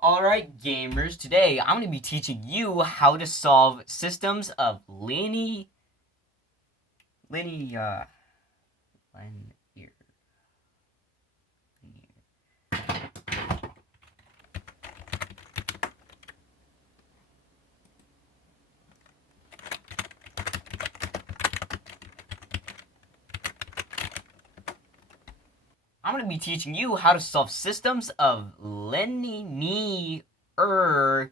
Alright gamers, today I'm going to be teaching you how to solve systems of linear. I'm going to be teaching you how to solve systems of linear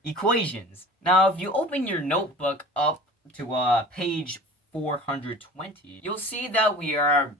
equations. Now, if you open your notebook up to page 420, you'll see that we are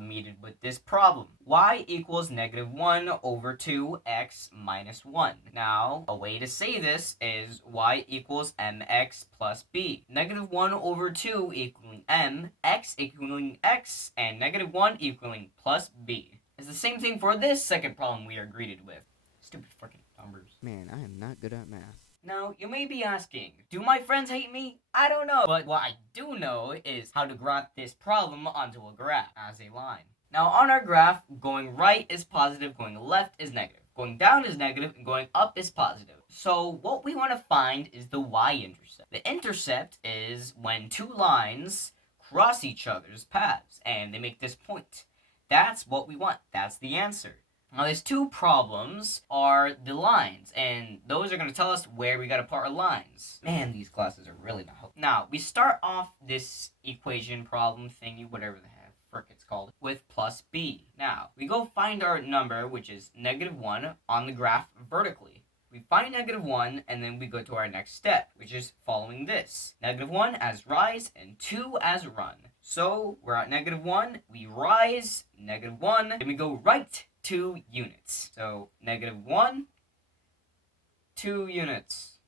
meted with this problem. Y equals negative 1 over 2x minus 1. Now, a way to say this is y equals mx plus b. Negative 1 over 2 equaling m, x equaling x, and negative 1 equaling plus b. It's the same thing for this second problem we are greeted with. Stupid freaking numbers. Man, I am not good at math. Now, you may be asking, do my friends hate me? I don't know. But what I do know is how to graph this problem onto a graph as a line. Now, on our graph, going right is positive, going left is negative. Going down is negative, and going up is positive. So what we want to find is the y-intercept. The intercept is when two lines cross each other's paths, and they make this point. That's what we want. That's the answer. Now, these two problems are the lines, and those are going to tell us where we got to put our lines. Man, these classes are really not helpful. Now, we start off this equation problem thingy, whatever the heck frick it's called, with plus b. Now, we go find our number, which is negative 1, on the graph vertically. We find negative 1, and then we go to our next step, which is following this. Negative 1 as rise, and 2 as run. So, we're at negative 1, we rise, negative 1, and we go right 2 units. So, negative 1, 2 units.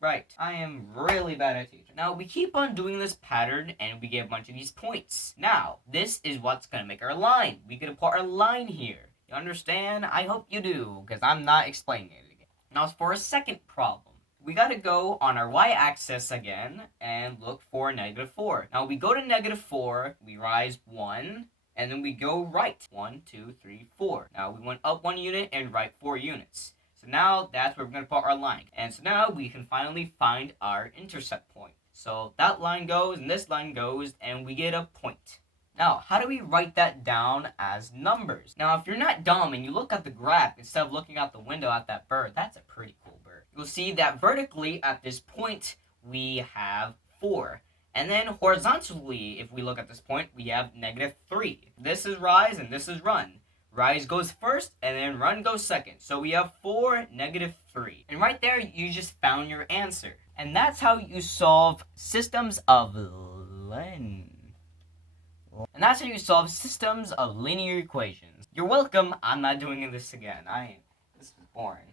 Right. I am really bad at teaching. Now, we keep on doing this pattern, and we get a bunch of these points. Now, this is what's going to make our line. We could put our line here. You understand? I hope you do, because I'm not explaining it again. Now, for a second problem. We gotta go on our y-axis again and look for negative 4. Now we go to negative 4, we rise 1, and then we go right. 1, 2, 3, 4. Now we went up 1 unit and right 4 units. So now that's where we're gonna put our line. And so now we can finally find our intercept point. So that line goes and this line goes and we get a point. Now, how do we write that down as numbers? Now, if you're not dumb and you look at the graph instead of looking out the window at that bird, that's a pretty cool bird. You'll see that vertically at this point, we have 4. And then horizontally, if we look at this point, we have negative 3. This is rise and this is run. Rise goes first and then run goes second. So we have 4, negative 3. And right there, you just found your answer. And that's how you solve systems of And that's how you solve systems of linear equations. You're welcome. I'm not doing this again. This is boring.